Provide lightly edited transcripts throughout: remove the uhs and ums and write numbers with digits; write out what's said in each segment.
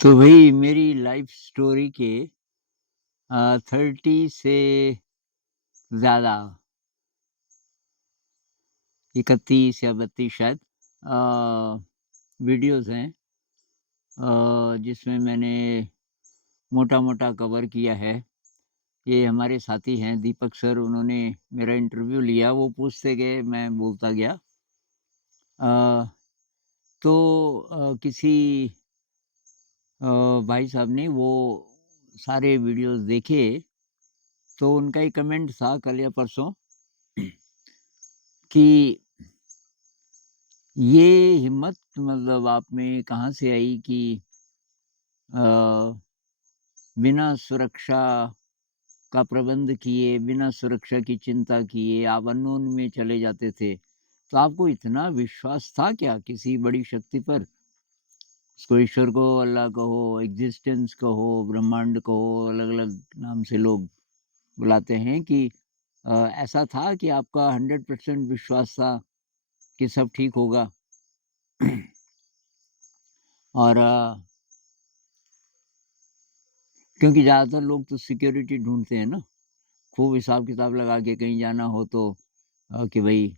तो भई मेरी लाइफ़ स्टोरी के 30 से ज़्यादा 31 या 32 शायद वीडियोज़ हैं जिसमें मैंने मोटा-मोटा कवर किया है। ये हमारे साथी हैं दीपक सर, उन्होंने मेरा इंटरव्यू लिया, वो पूछते गए, मैं बोलता गया। अ, तो किसी भाई साहब ने वो सारे वीडियोज़ देखे, तो उनका एक कमेंट था कल या परसों कि ये हिम्मत मतलब आप में कहाँ से आई कि अ, बिना सुरक्षा का प्रबंध किए, बिना सुरक्षा की चिंता किए आप अननोन में चले जाते थे। तो आपको इतना विश्वास था क्या किसी बड़ी शक्ति पर? उसको ईश्वर कहो, अल्लाह कहो, एक्जिस्टेंस कहो, ब्रह्मांड कहो, अलग-अलग नाम से लोग बुलाते हैं कि ऐसा था कि आपका 100% विश्वास था कि सब ठीक होगा? और क्योंकि ज़्यादातर लोग तो सिक्योरिटी ढूँढते हैं ना, खूब हिसाब-किताब लगा के कहीं जाना हो तो कि भई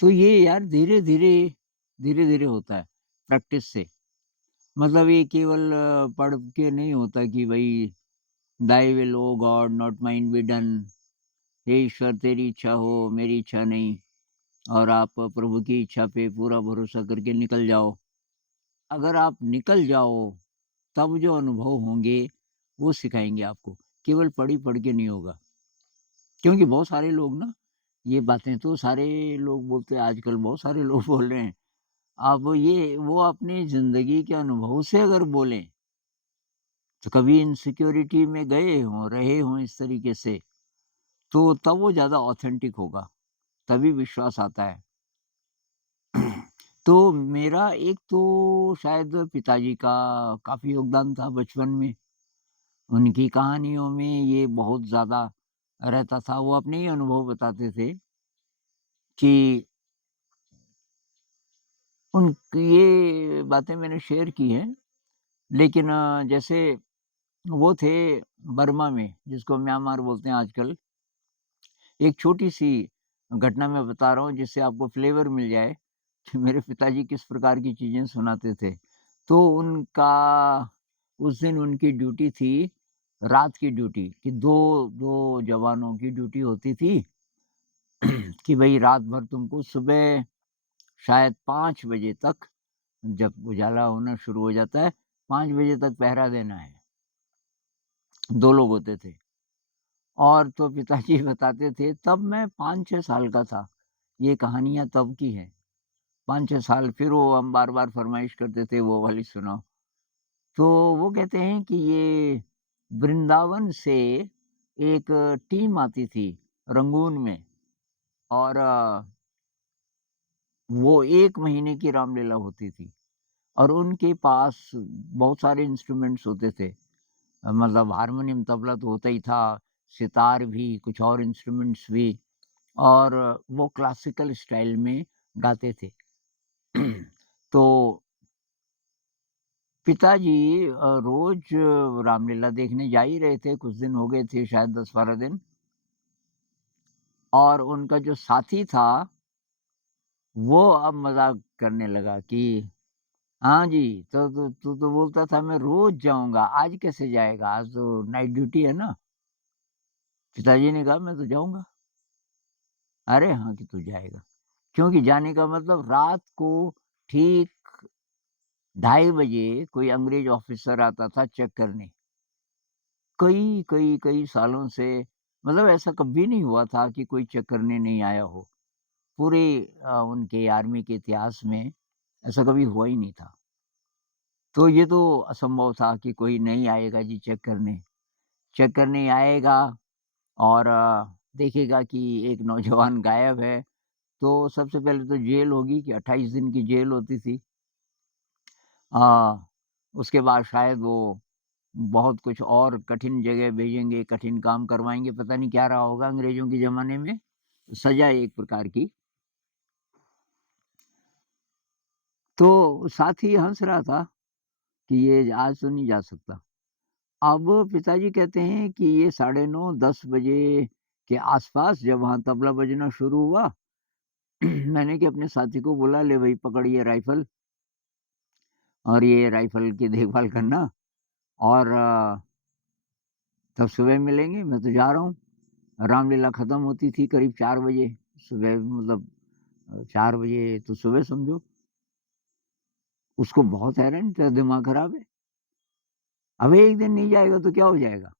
तो ये यार धीरे-धीरे, धीरे-धीरे होता है, प्रैक्टिस से। मतलब ये केवल पढ़ के नहीं होता कि भई thy will O God not mine be done. हे ईश्वर तेरी इच्छा हो, मेरी इच्छा नहीं। और आप प्रभु की इच्छा पे पूरा भरोसा करके निकल जाओ। अगर आप निकल जाओ, तब जो अनुभव होंगे, वो सिखाएँगे आपको, केवल पढ़-ही के नहीं होगा। क्योंकि बहुत सारे लोग ना ये बातें तो सारे लोग बोलते हैं, आजकल बहुत सारे लोग बोल रहे हैं। अब ये वो अपनी ज़िंदगी के अनुभव से अगर बोलें, तो कभी इनसिक्योरिटी में गए हों, रहे हों इस तरीके से, तो तब वो ज़्यादा ऑथेंटिक होगा, तभी विश्वास आता है। तो मेरा एक तो शायद पिताजी का काफ़ी योगदान था बचपन में। उनकी कहानियों में ये बहुत ज़्यादा रहता था। वो अपने ही अनुभव बताते थे कि ये बातें मैंने शेयर की हैं, लेकिन जैसे वो थे बर्मा में, जिसको म्यांमार बोलते हैं आजकल। एक छोटी-सी घटना मैं बता रहा हूँ जिससे आपको फ्लेवर मिल जाए कि मेरे पिताजी किस प्रकार की चीज़ें सुनाते थे। तो उनका उस दिन उनकी ड्यूटी थी, रात की ड्यूटी कि 2 जवानों की ड्यूटी होती थी कि भई रात भर तुमको सुबह शायद 5 बजे तक, जब उजाला होना शुरू हो जाता है, 5 बजे तक पहरा देना है। 2 लोग होते थे। और तो पिताजी बताते थे, तब मैं 5-6 साल का था। ये कहानियाँ तब की हैं। 5-6 साल फिर वो हम बार-बार फ़रमाइश करते थे वो वाली सुनाओ। तो वो कहते हैं कि ये वृंदावन से एक टीम आती थी रंगून में, और वो 1 महीने की रामलीला होती थी और उनके पास बहुत सारे इंस्ट्रूमेंट्स होते थे। मतलब हारमोनियम, तबला तो होता ही था, सितार भी, कुछ और इंस्ट्रूमेंट्स भी, और वो क्लासिकल स्टाइल में गाते थे। तो पिताजी रोज़ रामलीला देखने जा ही रहे थे, कुछ दिन हो गए थे शायद 10-12 दिन, और उनका जो साथी था, वो अब मज़ाक करने लगा कि हाँ जी, तो तू तो बोलता था मैं रोज़ जाऊँगा, आज कैसे जाएगा? आज तो नाइट ड्यूटी है ना? पिताजी ने कहा मैं तो जाऊँगा। अरे हाँ कि तू जाएगा। क्योंकि जाने का मतलब रात को ठीक 2:30 बजे कोई अंग्रेज़ ऑफ़िसर आता था चेक करने। कई सालों से मतलब ऐसा कभी नहीं हुआ था कि कोई चेक करने नहीं आया हो। पूरे उनके आर्मी के इतिहास में ऐसा कभी हुआ ही नहीं था। तो ये तो असंभव था कि कोई नहीं आएगा जी चेक करने। चेक करने आएगा और देखेगा कि एक नौजवान गायब है, तो सबसे पहले तो जेल होगी कि 28 दिन की जेल होती थी। उसके बाद शायद वो बहुत कुछ और कठिन जगह भेजेंगे, कठिन काम करवाएँगे, पता नहीं क्या रहा होगा अंग्रेज़ों के ज़माने में, सज़ा एक प्रकार की। तो साथी हँस रहा था कि ये आज तो नहीं जा सकता। अब पिताजी कहते हैं कि ये साढ़े 9 10 बजे के आस-पास जब वहाँ तबला बजना शुरू हुआ, मैंने कि अपने साथी को बोला, "ले भई पकड़ ये राइफ़ल और ये राइफ़ल की देखभाल करना और तब सुबह मिलेंगे, मैं तो जा रहा हूँ।" रामलीला खत्म होती थी करीब 4 बजे, सुबह मतलब 4 बजे तो सुबह समझो। उसको बहुत हैरान, तेरा दिमाग खराब है? अब एक दिन नहीं जाएगा तो क्या हो जाएगा?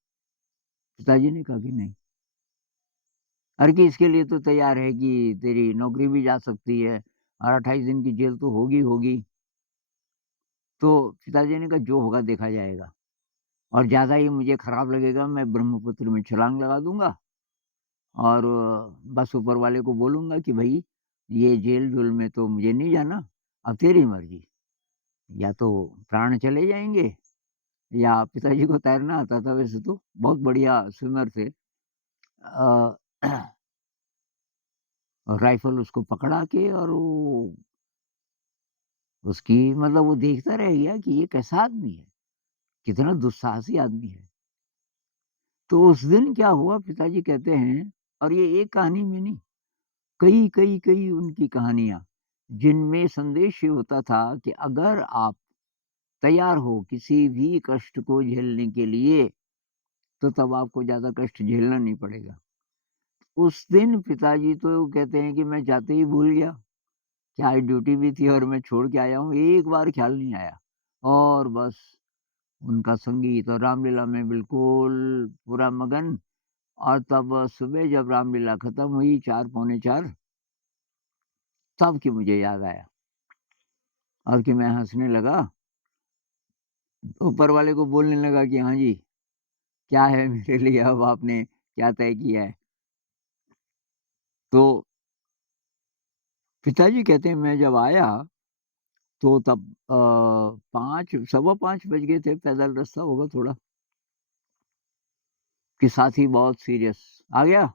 पिताजी ने कहा कि नहीं, अरे कि इसके लिए तो तैयार है कि तेरी नौकरी भी जा सकती है और 28 दिन की जेल तो होगी होगी। तो पिताजी ने कहा जो होगा देखा जाएगा और ज़्यादा ही मुझे खराब लगेगा मैं ब्रह्मपुत्र में छलांग लगा दूँगा और बस ऊपर वाले को बोलूँगा कि भई ये जेल-वेल में तो मुझे नहीं जाना, अब तेरी मर्ज़ी। या तो प्राण चले जाएँगे या पिताजी को तैरना आता था वैसे तो, बहुत बढ़िया स्विमर थे। अ, राइफ़ल उसको पकड़ा के और वो उसकी मतलब वो देखता रह गया कि ये कैसा आदमी है, कितना दुस्साहसी आदमी है। तो उस दिन क्या हुआ पिताजी कहते हैं और ये एक कहानी में नहीं, कई उनकी कहानियाँ, जिनमें संदेश ये होता था कि अगर आप तैयार हो किसी भी कष्ट को झेलने के लिए, तो तब आपको ज़्यादा कष्ट झेलना नहीं पड़ेगा। उस दिन पिताजी तो कहते हैं कि मैं जाते ही भूल गया कि आज ड्यूटी भी थी और मैं छोड़ के आया हूँ, एक बार ख़्याल नहीं आया और बस उनका संगीत और रामलीला में बिल्कुल पूरा मगन और तब सुबह जब रामलीला खत्म हुई 4 पौने 4 तब कि मुझे याद आया और कि मैं हँसने लगा, ऊपर वाले को बोलने लगा कि हाँ जी, क्या है मेरे लिए अब आपने क्या तय किया है? तो पिताजी कहते हैं मैं जब आया तो तब 5 सवा 5 बज गए थे, पैदल रास्ता होगा थोड़ा, कि साथी बहुत सीरियस, "आ गया?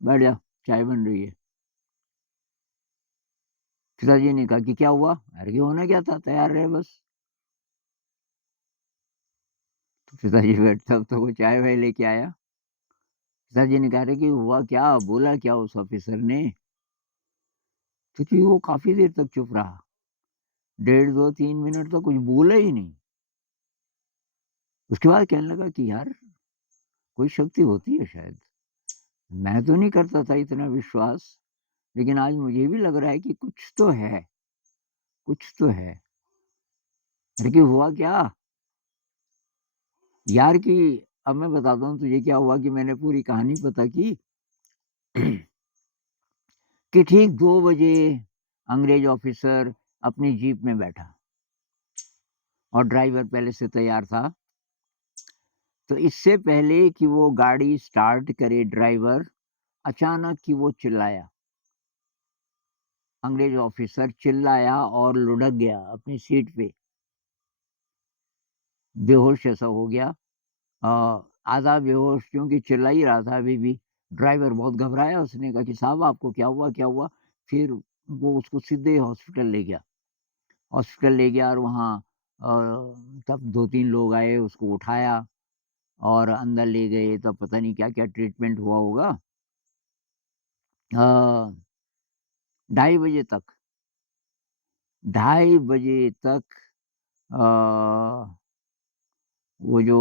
बैठ जा, चाय बन रही है।" पिताजी ने कहा कि क्या हुआ? अरे कि होना क्या था? तैयार रहे बस। तो पिताजी बैठ तब तो वो चाय-वाय लेके आया। पिताजी ने कहा, "अरे कि हुआ क्या? बोला क्या उस ऑफ़िसर ने?" क्योंकि वो काफ़ी देर तक चुप रहा। डेढ़ 2 3 मिनट तो कुछ बोला ही नहीं। उसके बाद कहने लगा कि यार कोई शक्ति होती है शायद। मैं तो नहीं करता था इतना विश्वास, लेकिन आज मुझे भी लग रहा है कि कुछ तो है, कुछ तो है। अरे कि हुआ क्या? यार कि अब मैं बताता हूँ तुझे क्या हुआ कि मैंने पूरी कहानी पता की कि ठीक 2 बजे अंग्रेज़ ऑफ़िसर अपनी जीप में बैठा और ड्राइवर पहले से तैयार था। तो इससे पहले कि वो गाड़ी स्टार्ट करे ड्राइवर, अचानक कि वो चिल्लाया। अंग्रेज़ ऑफ़िसर चिल्लाया और लुढ़क गया अपनी सीट पे, बेहोश जैसा हो गया। आधा बेहोश क्योंकि चिल्ला ही रहा था अभी भी। ड्राइवर बहुत घबराया, उसने कहा कि साहब आपको क्या हुआ, क्या हुआ? फिर वो उसको सीधे हॉस्पिटल ले गया। हॉस्पिटल ले गया और वहाँ तब 2-3 लोग आए, उसको उठाया और अंदर ले गए, तब पता नहीं क्या-क्या ट्रीटमेंट हुआ होगा। अ, ढाई बजे तक, ढाई बजे तक अ, वो जो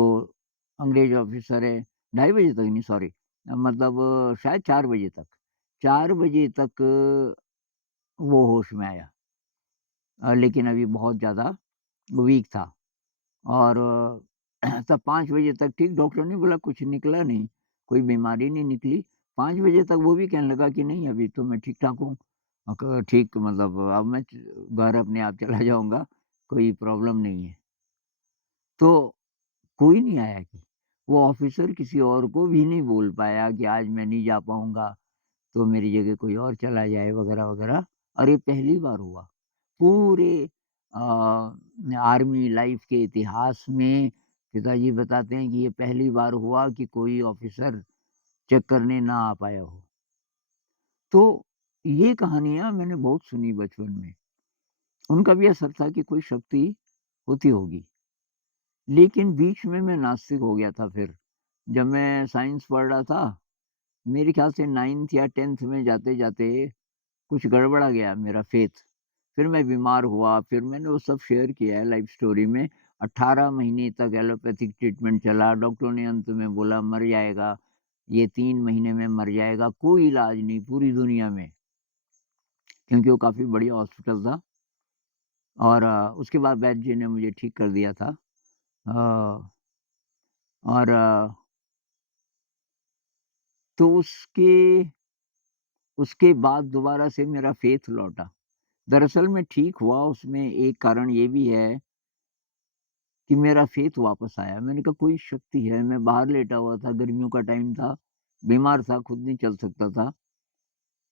अंग्रेज़ ऑफ़िसर है, ढाई बजे तक नहीं सॉरी मतलब शायद 4 बजे तक, 4 बजे तक वो होश में आया। लेकिन अभी बहुत ज़्यादा वीक था और तब 5 बजे तक ठीक डॉक्टर ने बोला कुछ निकला नहीं, कोई बीमारी नहीं निकली। 5 बजे तक वो भी कहने लगा कि नहीं अभी तो मैं ठीक-ठाक हूँ। ठीक मतलब अब मैं घर अपने आप चला जाऊँगा, कोई प्रॉब्लम नहीं है। तो कोई नहीं आया कि वो ऑफ़िसर किसी और को भी नहीं बोल पाया कि आज मैं नहीं जा पाऊँगा, तो मेरी जगह कोई और चला जाए वग़ैरह-वग़ैरह और ये पहली बार हुआ। पूरे आर्मी लाइफ़ के इतिहास में पिताजी बताते हैं कि ये पहली बार हुआ कि कोई ऑफ़िसर चेक करने ना आ पाया हो। तो ये कहानियाँ मैंने बहुत सुनी बचपन में। उनका भी असर था कि कोई शक्ति होती होगी। लेकिन बीच में मैं नास्तिक हो गया था फिर। जब मैं साइंस पढ़ रहा था, मेरे ख़्याल से 9th या 10th में जाते-जाते कुछ गड़बड़ा गया मेरा फ़ेथ। फिर मैं बीमार हुआ, फिर मैंने वो सब शेयर किया है लाइफ़ स्टोरी में। 18 महीने तक एलोपैथिक ट्रीटमेंट चला, डॉक्टरों ने अंत में बोला मर जाएगा, ये 3 महीने में मर जाएगा, कोई इलाज नहीं पूरी दुनिया में, क्योंकि वो काफ़ी बढ़िया हॉस्पिटल था। और उसके बाद वैद्य जी ने मुझे ठीक कर दिया था। अ, और तो उसके बाद दोबारा से मेरा फ़ेथ लौटा। दरअसल मैं ठीक हुआ उसमें एक कारण ये भी है कि मेरा फ़ेथ वापस आया। मैंने कहा कोई शक्ति है, मैं बाहर लेटा हुआ था, गर्मियों का टाइम था, बीमार था, खुद नहीं चल सकता था।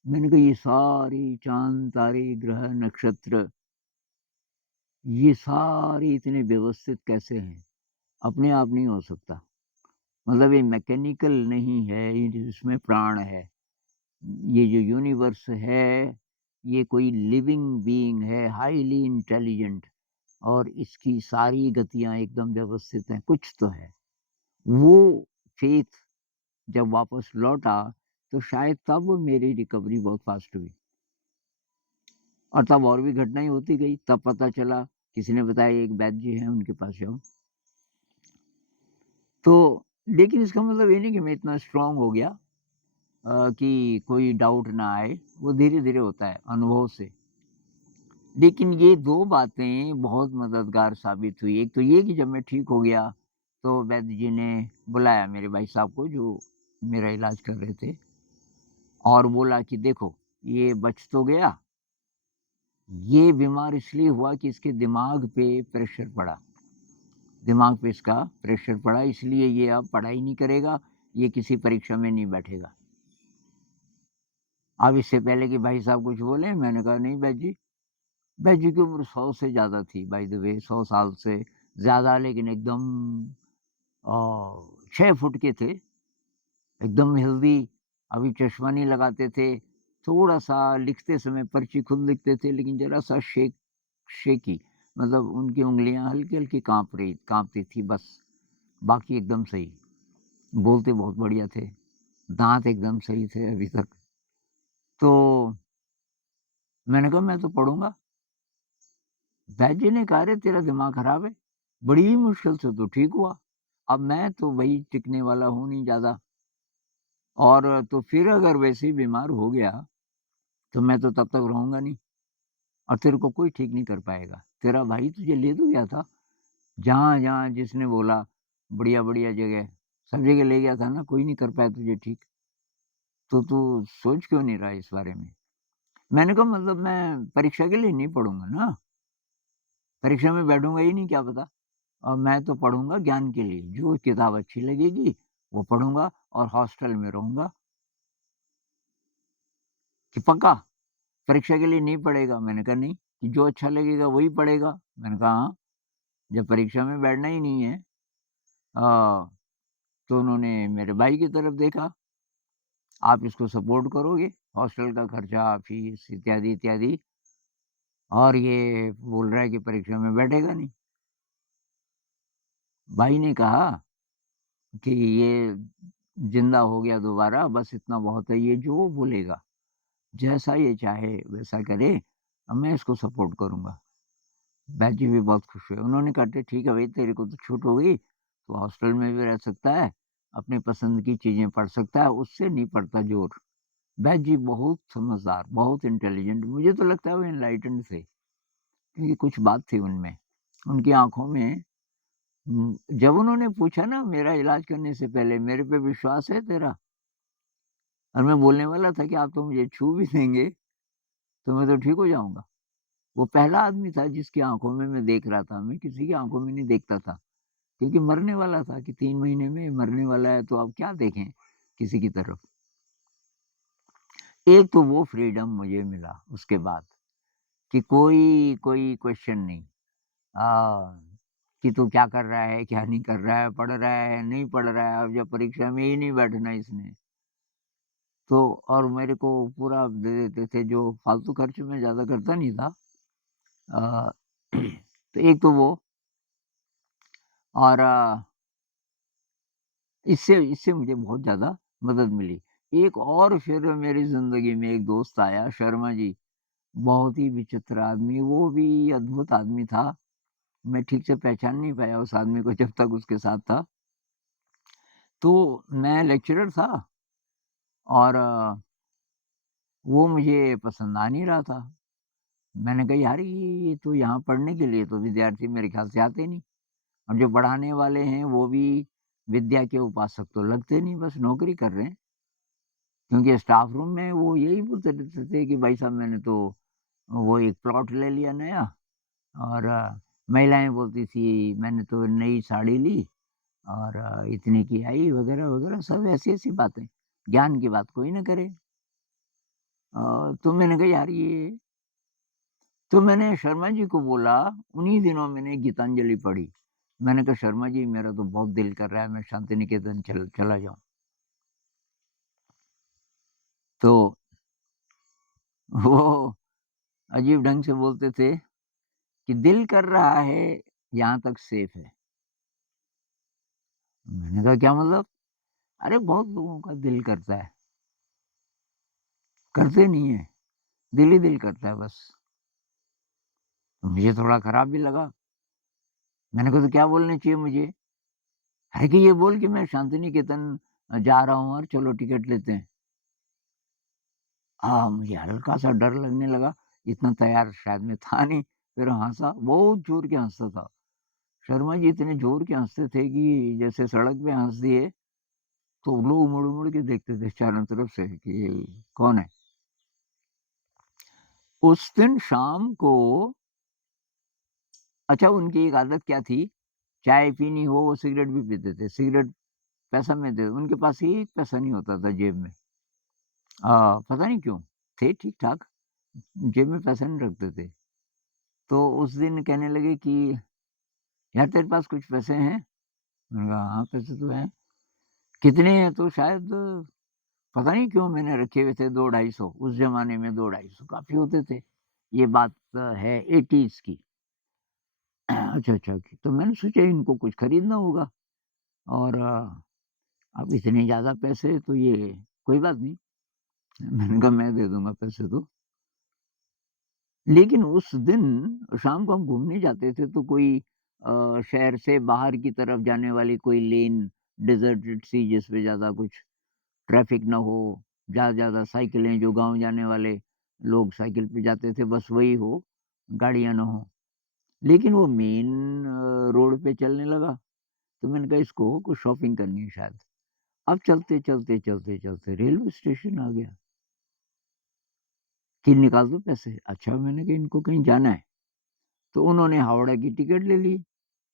मैंने कहा ये सारे चाँद, तारे, ग्रह, नक्षत्र, ये सारे इतने व्यवस्थित कैसे हैं? अपने आप नहीं हो सकता। मतलब ये मैकेनिकल नहीं है, ये इसमें प्राण है। ये जो यूनिवर्स है, ये कोई लिविंग बीइंग है, हाइली इंटेलिजेंट, और इसकी सारी गतियाँ एकदम व्यवस्थित हैं, कुछ तो है। वो फ़ेथ जब वापस लौटा, तो शायद तब मेरी रिकवरी बहुत फ़ास्ट हुई, और तब और भी घटनाएँ होती गई। तब पता चला, किसी ने बताया एक वैद्य जी हैं, उनके पास जाओ। तो लेकिन इसका मतलब ये नहीं कि मैं इतना स्ट्रॉन्ग हो गया कि कोई डाउट ना आए, वो धीरे-धीरे होता है अनुभव से। लेकिन ये 2 बातें बहुत मददगार साबित हुई। एक तो ये कि जब मैं ठीक हो गया, तो वैद्य जी ने बुलाया मेरे भाई साहब को जो मेरा इलाज कर रहे थे, और बोला कि देखो, ये बच तो गया, ये बीमार इसलिए हुआ कि इसके दिमाग पे प्रेशर पड़ा। दिमाग पे इसका प्रेशर पड़ा, इसलिए ये अब पढ़ाई नहीं करेगा, ये किसी परीक्षा में नहीं बैठेगा। अब इससे पहले कि भाई साहब कुछ बोले, मैंने कहा नहीं वैद्य जी। वैद्य जी की उम्र 100 से ज़्यादा थी, बाय द वे 100 साल से ज़्यादा, लेकिन एकदम 6 फुट के थे, एकदम हेल्दी, अभी चश्मा नहीं लगाते थे, थोड़ा-सा लिखते समय पर्ची खुद लिखते थे, लेकिन ज़रा-सा शेकी, मतलब उनकी उँगलियाँ हल्की-हल्की काँपती थी बस, बाकी एकदम सही। बोलते बहुत बढ़िया थे, दाँत एकदम सही थे अभी तक। तो मैंने कहा मैं तो पढ़ूँगा। वैद्य जी ने कहा अरे तेरा दिमाग खराब है, बड़ी मुश्किल से तो ठीक हुआ। अब मैं तो भई टिकने वाला हूँ नहीं ज़्यादा, और तो फिर अगर वैसे ही बीमार हो गया, तो मैं तो तब तक रहूँगा नहीं, और तेरे को कोई ठीक नहीं कर पाएगा। तेरा भाई तुझे ले तो गया था, जहाँ-जहाँ जिसने बोला बढ़िया-बढ़िया जगह, सब जगह ले गया था ना, कोई नहीं कर पाया तुझे ठीक, तो तू सोच क्यों नहीं रहा है इस बारे में? मैंने कहा मतलब मैं परीक्षा के लिए नहीं पढ़ूँगा ना, परीक्षा में बैठूँगा ही नहीं क्या पता? और मैं तो पढ़ूँगा ज्ञान के लिए, जो किताब अच्छी लगेगी वो पढ़ूँगा, और हॉस्टल में रहूँगा। कि पक्का परीक्षा के लिए नहीं पढ़ेगा? मैंने कहा नहीं, कि जो अच्छा लगेगा वही पढ़ेगा। मैंने कहा हाँ, जब परीक्षा में बैठना ही नहीं है। तो उन्होंने मेरे भाई की तरफ देखा, आप इसको सपोर्ट करोगे? हॉस्टल का खर्चा, फीस इत्यादि, इत्यादि, और ये बोल रहा है कि परीक्षा में बैठेगा नहीं। भाई ने कहा कि ये ज़िंदा हो गया दोबारा, बस इतना बहुत है, ये जो बोलेगा, जैसा ये चाहे वैसा करे, मैं इसको सपोर्ट करूँगा। वैद्य जी भी बहुत खुश हुए। उन्होंने कहा ठीक है भई, तेरे को तो छूट हो गई, तू हॉस्टल में भी रह सकता है, अपनी पसंद की चीज़ें पढ़ सकता है, उससे नहीं पड़ता ज़ोर। वैद्य जी बहुत समझदार, बहुत इंटेलिजेंट, मुझे तो लगता है वो एनलाइटेंड थे, क्योंकि कुछ बात थी उनमें। उनकी आँखों में जब उन्होंने पूछा ना मेरा इलाज करने से पहले, मेरे पे विश्वास है तेरा? और मैं बोलने वाला था कि आप तो मुझे छू भी देंगे, तो मैं तो ठीक हो जाऊँगा। वो पहला आदमी था जिसकी आँखों में मैं देख रहा था, मैं किसी की आँखों में नहीं देखता था। क्योंकि मरने वाला था कि 3 महीने में मरने वाला है, तो अब क्या देखें किसी की तरफ। एक तो वो फ्रीडम मुझे मिला उसके बाद, कि कोई कोई क्वेश्चन नहीं, कि तू क्या कर रहा है, क्या नहीं कर रहा है, पढ़ रहा है, नहीं पढ़ रहा है, अब जब परीक्षा में ही नहीं बैठना इसने। तो और मेरे को पूरा दे देते थे, जो फालतू खर्च मैं ज़्यादा करता नहीं था। अ, तो एक तो वो। और इससे इससे मुझे बहुत ज़्यादा मदद मिली। एक और फिर मेरी ज़िंदगी में एक दोस्त आया शर्मा जी, बहुत ही विचित्र आदमी, वो भी अद्भुत आदमी था। मैं ठीक से पहचान नहीं पाया उस आदमी को जब तक उसके साथ था। तो मैं लेक्चरर था और वो मुझे पसंद आ नहीं रहा था। मैंने कहा यार ये तो यहाँ पढ़ने के लिए तो विद्यार्थी मेरे ख़्याल से आते नहीं और जो पढ़ाने वाले हैं वो भी विद्या के उपासक तो लगते नहीं, बस नौकरी कर रहे हैं। क्योंकि स्टाफ रूम में वो यही बोलते रहते थे कि भाई साहब मैंने तो वो एक प्लॉट ले लिया नया और महिलाएँ बोलती थी मैंने तो नई साड़ी ली और इतने की आई वगैरह-वगैरह सब ऐसी-ऐसी बातें। ज्ञान की बात कोई ना करे। तो मैंने कहा यार ये तो मैंने शर्मा जी को बोला, उन्हीं दिनों मैंने गीतांजलि पढ़ी। मैंने कहा शर्मा जी मेरा तो बहुत दिल कर रहा है मैं शांति निकेतन चला जाऊँ। तो वो अजीब ढंग से बोलते थे कि दिल कर रहा है यहाँ तक सेफ है। मैंने कहा क्या मतलब? अरे बहुत लोगों का दिल करता है, करते नहीं है, दिल ही दिल करता है बस। मुझे थोड़ा खराब भी लगा। मैंने कहा तो क्या बोलना चाहिए मुझे? है कि ये बोल कि मैं शांति निकेतन जा रहा हूँ और चलो टिकट लेते हैं। हाँ, मुझे हल्का-सा डर लगने लगा, इतना तैयार शायद मैं था नहीं, फिर हँसा, बहुत ज़ोर के हँसता था। शर्मा जी इतने ज़ोर के हँसते थे कि जैसे सड़क पे हँस दिए, तो लोग मुड़-मुड़ के देखते थे चारों तरफ से कि ये कौन है? उस दिन शाम को अच्छा उनकी एक आदत क्या थी, चाय पीनी हो वो सिगरेट भी पीते थे, सिगरेट पैसा में दे उनके पास 1 पैसा नहीं होता था जेब में। पता नहीं क्यों? थे ठीक-ठाक, जेब में पैसा नहीं रखते थे। तो उस दिन कहने लगे कि यार तेरे पास कुछ पैसे हैं? मैंने कहा हाँ, पैसे तो हैं। कितने हैं? तो शायद पता नहीं क्यों मैंने रखे हुए थे 2 ढाई सौ उस ज़माने में 2 ढाई सौ काफ़ी होते थे। ये बात है 80s की। अच्छा, तो मैंने सोचा इनको कुछ खरीदना होगा और अब इतने ज़्यादा पैसे तो ये कोई बात नहीं। मैंने कहा मैं दे दूँगा पैसे तो। लेकिन उस दिन शाम को हम घूमने जाते थे तो कोई शहर से बाहर की तरफ जाने वाली कोई लेन डेज़र्टेड सी जिसमें ज़्यादा कुछ ट्रैफ़िक ना हो, ज़्यादा से ज़्यादा साइकिलें जो गाँव जाने वाले लोग साइकिल पे जाते थे बस वही हो, गाड़ियाँ ना हो। लेकिन वो मेन रोड पे चलने लगा, तो मैंने कहा इसको कुछ शॉपिंग करनी है शायद। अब चलते रेलवे स्टेशन आ गया कि निकाल दो पैसे। अच्छा मैंने कहा इनको कहीं जाना है, तो उन्होंने हावड़ा की टिकट ले ली।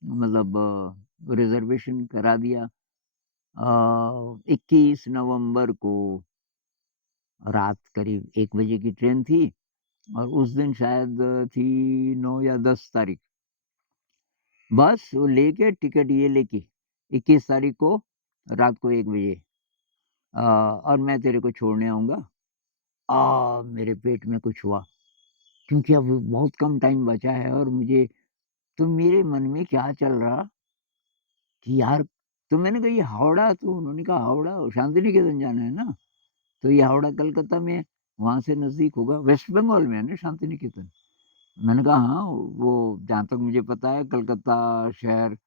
मतलब रिज़र्वेशन करा दिया। 21 नवंबर को रात करीब 1 बजे की ट्रेन थी और उस दिन शायद थी 9 या 10 तारीख। बस वो लेके टिकट ये लेके 21 तारीख को रात को 1 बजे और मैं तेरे को छोड़ने आऊँगा। मेरे पेट में कुछ हुआ क्योंकि अब बहुत कम टाइम बचा है और मुझे तो मेरे मन में क्या चल रहा कि यार तो मैंने कहा ये हावड़ा तो उन्होंने कहा हावड़ा शांति निकेतन जाना है ना? तो ये हावड़ा कलकत्ता में है, वहाँ से नज़दीक होगा, वेस्ट बंगाल में है ना शांति निकेतन? मैंने कहा हाँ, वो जहाँ तक मुझे पता है कलकत्ता शहर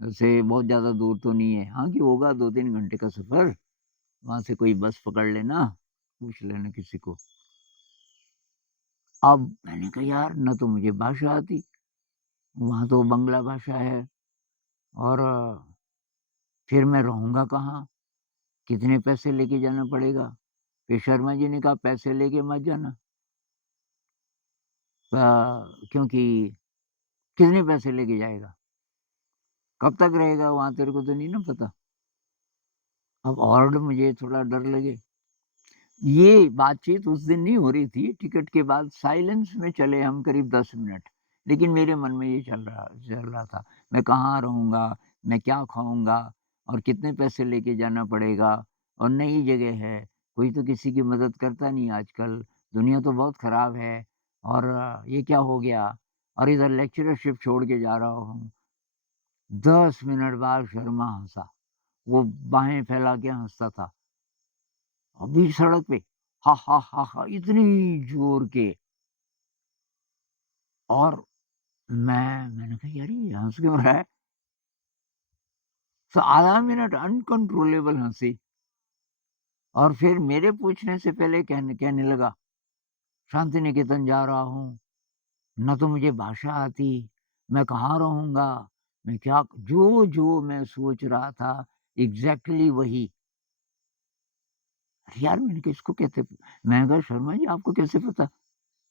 से बहुत ज़्यादा दूर तो नहीं है। हाँ, कि होगा 2-3 घंटे का सफ़र, वहाँ से कोई बस पकड़ लेना, पूछ लेना किसी को। अब मैंने कहा यार ना तो मुझे भाषा आती, वहाँ तो बंगला भाषा है और फिर मैं रहूँगा कहाँ? कितने पैसे लेके जाना पड़ेगा? फिर शर्मा जी ने कहा पैसे लेके मत जाना क्योंकि कितने पैसे लेके जाएगा? कब तक रहेगा वहाँ तेरे को तो नहीं ना पता। अब और मुझे थोड़ा डर लगे। ये बातचीत उस दिन नहीं हो रही थी, टिकट के बाद साइलेंस में चले हम करीब 10 मिनट। लेकिन मेरे मन में ये चल रहा था, मैं कहाँ रहूँगा, मैं क्या खाऊँगा और कितने पैसे लेके जाना पड़ेगा और नई जगह है, कोई तो किसी की मदद करता नहीं आजकल, दुनिया तो बहुत ख़राब है और ये क्या हो गया और इधर लेक्चरशिप छोड़ के जा रहा हूँ। 10 मिनट बाद शर्मा हँसा। वो बाहें फैला के हँसता था। अभी सड़क पे हा, हा, हा, हा इतनी ज़ोर के। और मैंने कहा यार ये हँस क्यों रहा है? तो आधा मिनट अनकंट्रोलेबल हँसी। और फिर मेरे पूछने से पहले कहने कहने लगा, शांति निकेतन जा रहा हूँ, ना तो मुझे भाषा आती, मैं कहाँ रहूँगा, मैं क्या जो मैं सोच रहा था एग्ज़ैक्टली वही। अरे यार मैंने कहा इसको कैसे मैंने कहा शर्मा जी आपको कैसे पता?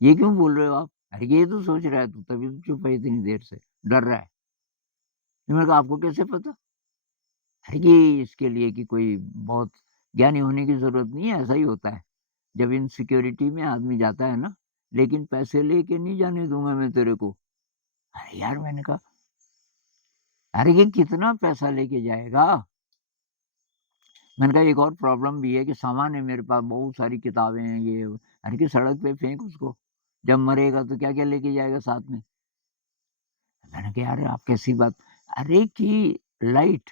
ये क्यों बोल रहे हो आप? अरे ये तो सोच रहा है तू तभी तो चुप है इतनी देर से, डर रहा है। तो मैंने कहा आपको कैसे पता? अरे ये इसके लिए कि कोई बहुत ज्ञानी होने की ज़रूरत नहीं है, ऐसा ही होता है। जब इनसिक्योरिटी में आदमी जाता है ना, लेकिन पैसे लेके नहीं जाने दूँगा मैं तेरे को। अरे यार मैंने कहा, अरे ये कितना पैसा लेके जाएगा? मैंने कहा एक और प्रॉब्लम भी है कि सामान है मेरे पास बहुत सारी किताबें हैं ये वो। अरे कि सड़क पे फेंक उसको, जब मरेगा तो क्या-क्या लेके जाएगा साथ में? मैंने कहा यार आप कैसी बात अरे कि लाइट,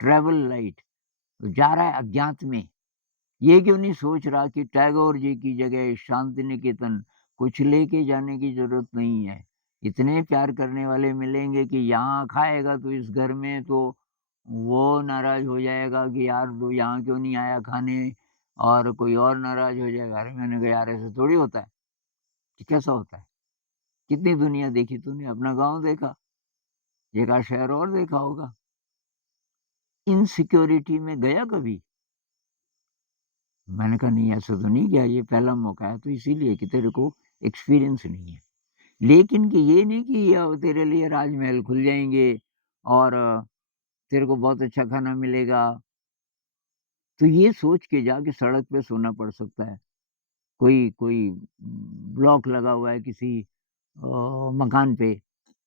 ट्रैवल लाइट जा रहा है अज्ञात में। ये क्यों नहीं सोच रहा कि टैगोर जी की जगह शांति निकेतन कुछ लेके जाने की ज़रूरत नहीं है। इतने प्यार करने वाले मिलेंगे कि यहाँ खाएगा तो इस घर में तो वो नाराज़ हो जाएगा कि यार तू यहाँ क्यों नहीं आया खाने और कोई और नाराज़ हो जाएगा। अरे मैंने कहा यार ऐसे थोड़ी होता है, ये कैसा होता है? कितनी दुनिया देखी तूने, अपना गाँव देखा, एक आध शहर और देखा होगा। इनसिक्योरिटी में गया कभी? मैंने कहा नहीं ऐसा तो नहीं गया, ये पहला मौका है तो इसीलिए कि तेरे को एक्सपीरियंस नहीं है। लेकिन कि ये नहीं कि तेरे लिए राजमहल खुल जाएँगे और तेरे को बहुत अच्छा खाना मिलेगा। तो ये सोच के जा कि सड़क पे सोना पड़ सकता है। कोई कोई ब्लॉक लगा हुआ है किसी मकान पे,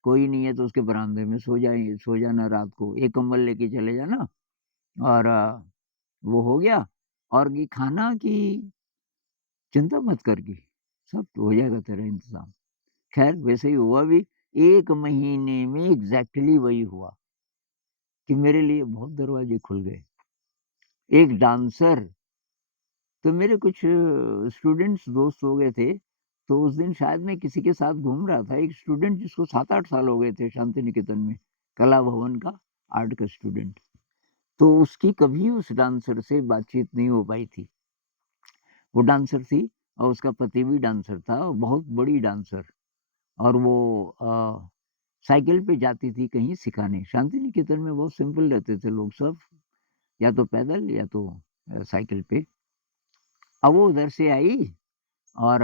कोई नहीं है तो उसके बरामदे में सो जाना रात को, एक कंबल लेके चले जाना और वो हो गया और ये खाना की चिंता मत कर की, सब हो जाएगा तेरा इंतज़ाम। ख़ैर वैसे ही हुआ भी, 1 महीने में एग्ज़ैक्टली वही हुआ कि मेरे लिए बहुत दरवाज़े खुल गए। एक डांसर तो मेरे कुछ स्टूडेंट्स दोस्त हो गए थे, तो उस दिन शायद मैं किसी के साथ घूम रहा था, एक स्टूडेंट जिसको 7-8 साल हो गए थे शांति निकेतन में, कला भवन का आर्ट का स्टूडेंट। तो उसकी कभी उस डांसर से बातचीत नहीं हो पाई थी। वो डांसर थी और उसका पति भी डांसर था, और बहुत बड़ी डांसर और वो साइकिल पे जाती थी कहीं सिखाने। शांति निकेतन में बहुत सिंपल रहते थे लोग सब, या तो पैदल या तो साइकिल पे। अब वो उधर से आई और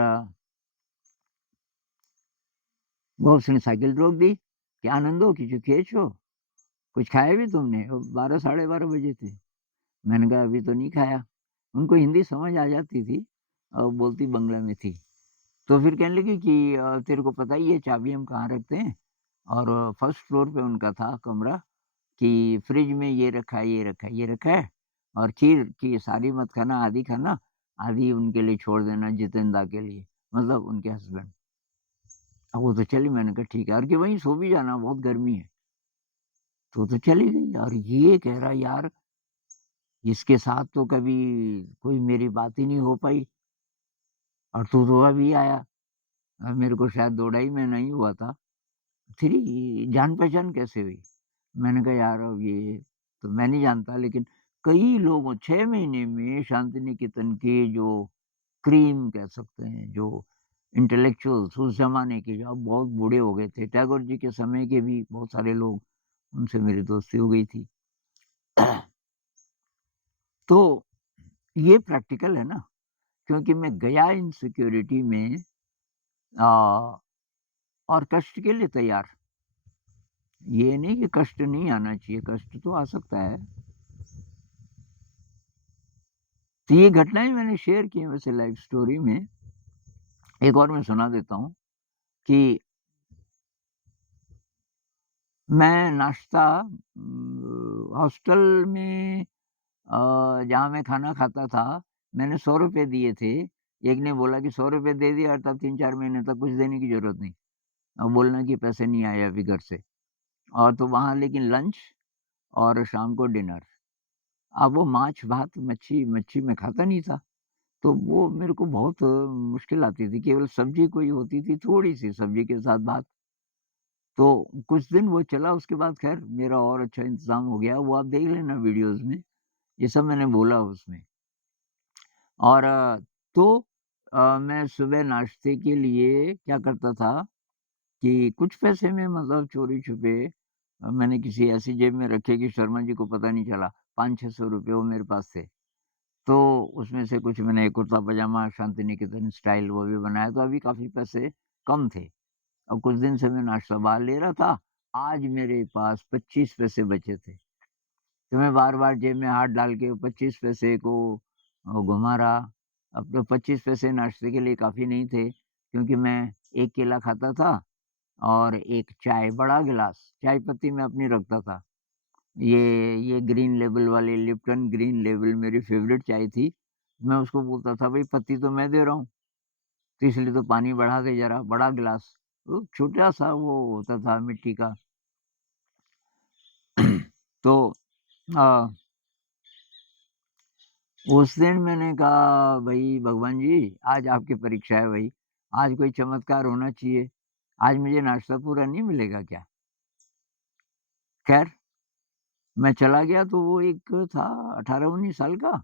वो उसने साइकिल रोक दी कि आनंद हो किसी खेच हो, कुछ खाया भी तुमने? वो 12 साढ़े 12 बजे थे। मैंने कहा अभी तो नहीं खाया। उनको हिंदी समझ आ जाती थी और बोलती बंगला में थी। तो फिर कहने लगी कि तेरे को पता ही है चाबी हम कहाँ रखते हैं? और फर्स्ट फ्लोर पे उनका था कमरा कि फ्रिज में ये रखा है, ये रखा है, ये रखा है और खीर की सारी मत खाना, आधी उनके लिए छोड़ देना जितेंद्र के लिए, मतलब उनके हस्बैंड। अब वो तो चली मैंने कहा ठीक है और कि वहीं सो भी जाना बहुत गर्मी है। तो चली गई और ये कह रहा यार इसके साथ तो कभी कोई मेरी बात ही नहीं हो पाई और तू तो अभी आया। मेरे को शायद 2 ढाई महीना ही हुआ था। तेरी जान-पहचान कैसे हुई? मैंने कहा यार अब ये तो मैं नहीं जानता लेकिन कई लोगों 6 महीने में शांति निकेतन के जो क्रीम कह सकते हैं, जो इंटेलेक्चुअल्स उस ज़माने के जो अब बहुत बूढ़े हो गए थे, टैगोर जी के समय के भी बहुत सारे लोग, उनसे मेरी दोस्ती हो गई थी। तो ये प्रैक्टिकल है ना, क्योंकि मैं गया इनसिक्योरिटी में और कष्ट के लिए तैयार। ये नहीं कि कष्ट नहीं आना चाहिए, कष्ट तो आ सकता है। तो ये घटनाएँ मैंने शेयर की हैं वैसे लाइफ़ स्टोरी में। एक और मैं सुना देता हूँ कि मैं नाश्ता हॉस्टल में जहाँ मैं खाना खाता था, मैंने ₹100 दिए थे। एक ने बोला कि ₹100 दे दिया और तब 3-4 महीने तक कुछ देने की ज़रूरत नहीं। और बोलना कि पैसे नहीं आए अभी घर से। और तो वहाँ लेकिन लंच और शाम को डिनर। अब वो माछ-भात, मच्छी मच्छी मैं खाता नहीं था, तो वो मेरे को बहुत मुश्किल आती थी, केवल सब्ज़ी कोई होती थी, थोड़ी-सी सब्ज़ी के साथ भात। तो कुछ दिन वो चला, उसके बाद ख़ैर मेरा और अच्छा इंतज़ाम हो गया, वो आप देख लेना वीडियोज़ में, ये सब मैंने बोला उसमें। और तो मैं सुबह नाश्ते के लिए क्या करता था कि कुछ पैसे में मतलब चोरी-छुपे मैंने किसी ऐसी जेब में रखे कि शर्मा जी को पता नहीं चला, 500-600 रुपए वो मेरे पास थे। तो उसमें से कुछ मैंने कुर्ता-पजामा शांति निकेतन स्टाइल वो भी बनाया, तो अभी काफ़ी पैसे कम थे। और कुछ दिन से मैं नाश्ता बाहर ले रहा था, आज मेरे पास 25 पैसे बचे थे। तो मैं बार-बार जेब में हाथ डाल के 25 पैसे को घुमा रहा। अब तो 25 पैसे नाश्ते के लिए काफ़ी नहीं थे, क्योंकि मैं 1 केला खाता था और 1 चाय, बड़ा गिलास, चाय पत्ती मैं अपनी रखता था। ये ग्रीन लेबल वाली लिप्टन ग्रीन लेबल मेरी फ़ेवरेट चाय थी। मैं उसको बोलता था, भई पत्ती तो मैं दे रहा हूँ, तो इसलिए तो पानी बढ़ा दे ज़रा, बड़ा गिलास। तो छोटा-सा वो होता था मिट्टी का। तो अ उस दिन मैंने कहा, भई भगवान जी, आज आपकी परीक्षा है भई, आज कोई चमत्कार होना चाहिए, आज मुझे नाश्ता पूरा नहीं मिलेगा क्या? ख़ैर, मैं चला गया तो वो एक था 18-19 साल का,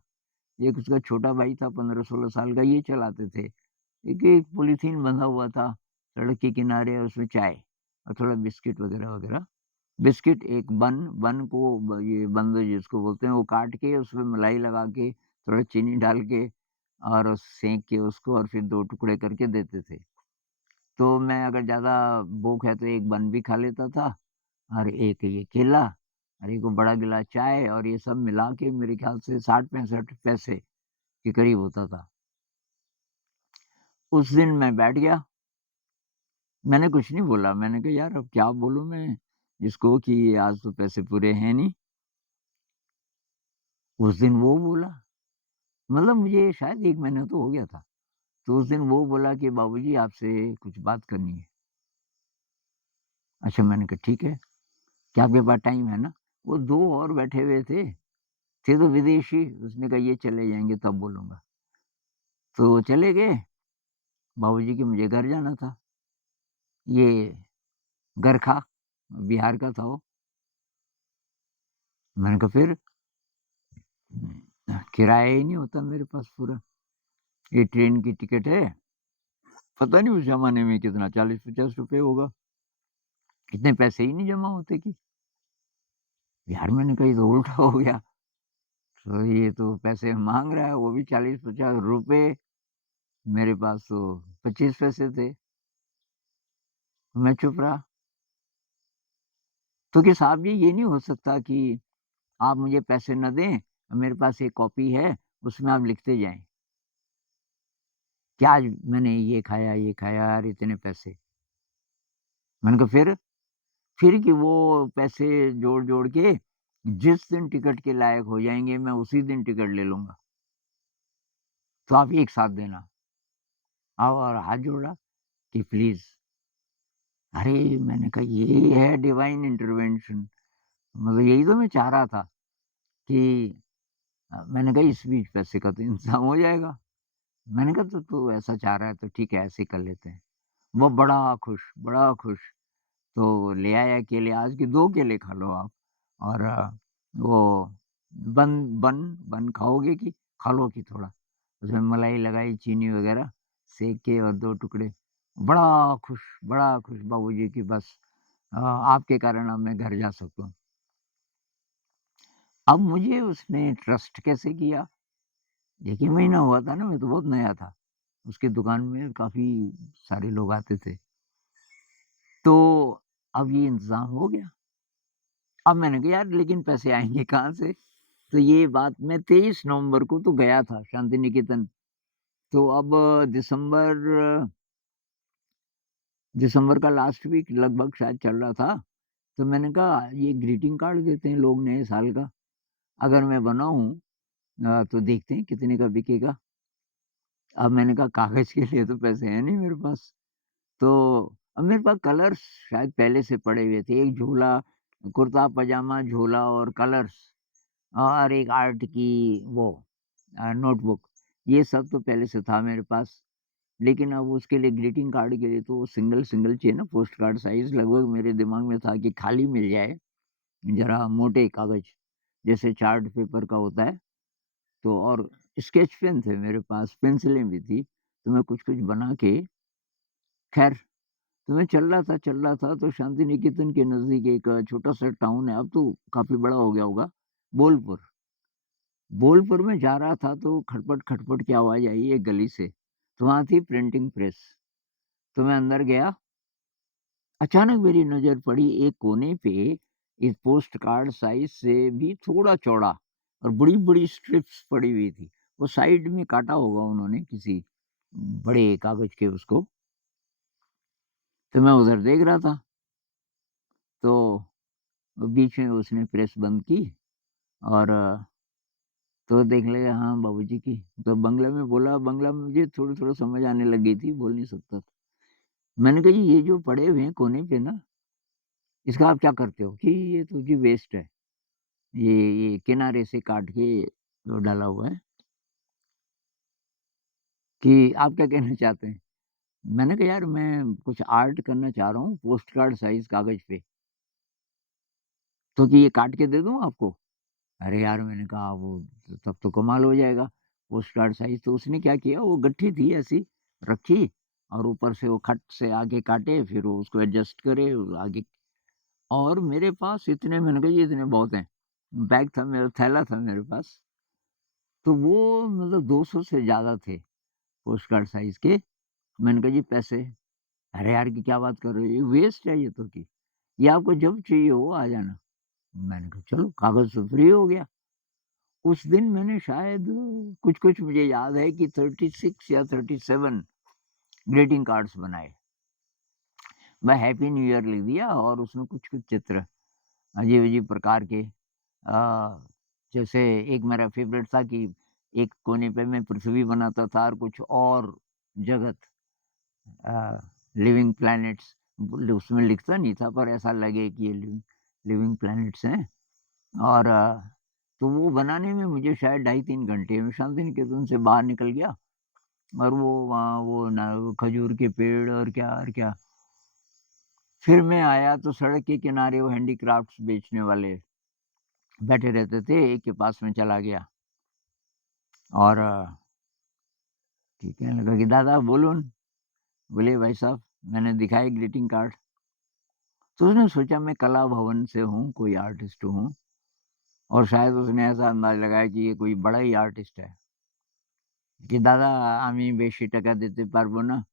एक उसका छोटा भाई था 15-16 साल का, ये चलाते थे। एक पॉलीथीन बंधा हुआ था सड़क के किनारे, और उसमें चाय और थोड़ा बिस्किट वग़ैरह-वग़ैरह। बिस्किट, एक बन को ये बंद जिसको बोलते हैं, वो काट के उसमें मलाई लगा के, थोड़ा चीनी डाल के और सेंक के उसको और फिर 2 टुकड़े करके देते थे। तो मैं अगर ज़्यादा भूख है तो 1 बन भी खा लेता था और 1 ये केला और 1 वो बड़ा गिलास चाय, और ये सब मिला के मेरे ख़्याल से 60-65 पैसे के करीब होता था। उस दिन मैं बैठ गया, मैंने कुछ नहीं बोला, मैंने कहा यार अब क्या बोलूँ मैं इसको कि आज तो पैसे पूरे हैं नहीं। उस दिन वो बोला, मतलब मुझे शायद 1 महीना तो हो गया था। तो उस दिन वो बोला कि बाबूजी आपसे कुछ बात करनी है। अच्छा, मैंने कहा ठीक है, क्या आपके पास टाइम है ना? वो 2 और बैठे हुए थे तो विदेशी, उसने कहा ये चले जाएँगे तब बोलूँगा। तो वो चले गए, बाबूजी के मुझे घर जाना था। ये गरखा, बिहार का था वो। मैंने कहा फिर? किराया ही नहीं होता मेरे पास पूरा। ये ट्रेन की टिकट है, पता नहीं उस ज़माने में कितना 40-50 रुपए होगा। इतने पैसे ही नहीं जमा होते कि यार, मैंने कहा ये तो उल्टा हो गया। तो ये तो पैसे माँग रहा है, वो भी 40-50 रुपए, मेरे पास तो 25 पैसे थे। मैं चुप रहा। तो कि साहब जी, ये नहीं हो सकता कि आप मुझे पैसे ना दें, मेरे पास एक कॉपी है, उसमें आप लिखते जाएँ कि आज मैंने ये खाया और इतने पैसे। मैंने कहा फिर? फिर कि वो पैसे जोड़-जोड़ के जिस दिन टिकट के लायक हो जाएँगे, मैं उसी दिन टिकट ले लूँगा। तो आप एक साथ देना। और हाथ जोड़ा कि प्लीज़। अरे! मैंने कहा ये है डिवाइन इंटरवेंशन, मतलब यही तो मैं चाह रहा था कि मैंने कहा इस बीच पैसे का तो इंतज़ाम हो जाएगा। मैंने कहा तो तू ऐसा चाह रहा है तो ठीक है, ऐसे ही कर लेते हैं। वो बड़ा खुश, बड़ा खुश। तो ले आया केले, आज के 2 केले खा लो आप, और वो बन बन बन खाओगे कि खा लो कि थोड़ा। उसमें मलाई लगाई, चीनी वग़ैरह, सेक के और 2 टुकड़े। बड़ा खुश बाबूजी कि बस आपके कारण अब मैं घर जा सकता हूँ। अब मुझे उसने ट्रस्ट कैसे किया? 1 ही महीना हुआ था ना, मैं तो बहुत नया था। उसकी दुकान में काफ़ी सारे लोग आते थे। तो अब ये इंतज़ाम हो गया। अब मैंने कहा यार लेकिन पैसे आएँगे कहाँ से? तो ये बात मैं 23 नवंबर को तो गया था शांति निकेतन। तो अब दिसंबर दिसंबर का लास्ट वीक लगभग शायद चल रहा था। तो मैंने कहा ये ग्रीटिंग कार्ड देते हैं लोग नए साल का, अगर मैं बनाऊँ तो देखते हैं कितने का बिकेगा। अब मैंने कहा कागज़ के लिए तो पैसे हैं नहीं मेरे पास। तो अब मेरे पास कलर्स शायद पहले से पड़े हुए थे। एक झोला कुर्ता, पजामा, झोला और कलर्स और एक आर्ट की वो नोटबुक, ये सब तो पहले से था मेरे पास। लेकिन अब उसके लिए ग्रीटिंग कार्ड के लिए तो सिंगल-सिंगल चाहिए ना, पोस्ट कार्ड साइज़ लगभग मेरे दिमाग में था कि खाली मिल जाए, ज़रा मोटे कागज़, जैसे चार्ट पेपर का होता है। तो और स्केच पेन थे मेरे पास, पेंसिलें भी थी, तो मैं कुछ-कुछ बना के ख़ैर तो मैं चल रहा था तो शांति निकेतन के नज़दीक एक छोटा-सा टाउन है, अब तो काफ़ी बड़ा हो गया होगा, बोलपुर। बोलपुर में जा रहा था तो खटपट-खटपट की आवाज़ आई एक गली से, तो वहाँ थी प्रिंटिंग प्रेस। तो मैं अंदर गया, अचानक मेरी नज़र पड़ी एक कोने पे, एक पोस्ट कार्ड साइज़ से भी थोड़ा चौड़ा और बड़ी-बड़ी स्ट्रिप्स पड़ी हुई थी। वो साइड में काटा होगा उन्होंने किसी बड़े कागज़ के उसको, तो मैं उधर देख रहा था। तो बीच में उसने प्रेस बंद की और तो देखने लगे हाँ बाबूजी की, तो बंगला में बोला, बंगला में मुझे थोड़ा-थोड़ा समझ आने लग गई थी, बोल नहीं सकता था। मैंने कहा जी ये जो पड़े हुए हैं कोने पे ना, इसका आप क्या करते हो? कि ये तो जी वेस्ट है। ये किनारे से काट के वो डाला हुआ है कि आप क्या कहना चाहते हैं? मैंने कहा यार मैं कुछ आर्ट करना चाह रहा हूँ पोस्ट कार्ड साइज़ कागज़ पे, तो कि ये काट के दे दूँ आपको? अरे यार मैंने कहा वो तब तो कमाल हो जाएगा, पोस्ट कार्ड साइज़। तो उसने क्या किया वो गट्ठी थी ऐसी रखी और ऊपर से वो खट से आगे काटे फिर वो उसको एडजस्ट करे और आगे और मेरे पास इतने मैंने कहा ये इतने बहुत हैं। बैग था मेरा थैला था मेरे पास, तो वो मतलब 200 से ज़्यादा थे पोस्ट कार्ड साइज़ के। मैंने कहा जी पैसे? अरे यार की क्या बात कर रहे हो? ये वेस्ट है ये तो कि, ये आपको जब चाहिए हो आ जाना। मैंने कहा चलो कागज़ तो फ्री हो गया। उस दिन मैंने शायद कुछ-कुछ मुझे याद है कि 36 या 37 ग्रीटिंग कार्ड्स बनाए। मैं हैप्पी न्यू ईयर लिख दिया और उसमें कुछ-कुछ चित्र अजीब-अजीब प्रकार के जैसे एक मेरा फ़ेवरेट था कि एक कोने पे मैं पृथ्वी बनाता था और कुछ और जगत अ, लिविंग प्लैनेट्स उसमें लिखता नहीं था पर ऐसा लगे कि ये लिविंग प्लैनेट्स हैं और तो वो बनाने में मुझे शायद ढाई 3 घंटे में शांति निकेतन से बाहर निकल गया और वो वहाँ वो खजूर के पेड़ और क्या। फिर मैं आया तो सड़क के किनारे वो हैंडीक्राफ्ट्स बेचने वाले बैठे रहते थे, एक के पास में चला गया और ठीक कहने लगा कि दादा बोलून? बोले भाई साहब मैंने दिखाए ग्रीटिंग कार्ड। तो उसने सोचा मैं कला भवन से हूँ, कोई आर्टिस्ट हूँ और शायद उसने ऐसा अंदाज़ लगाया कि ये कोई बड़ा ही आर्टिस्ट है कि दादा আমি বেশি টাকা দিতে পারবো না।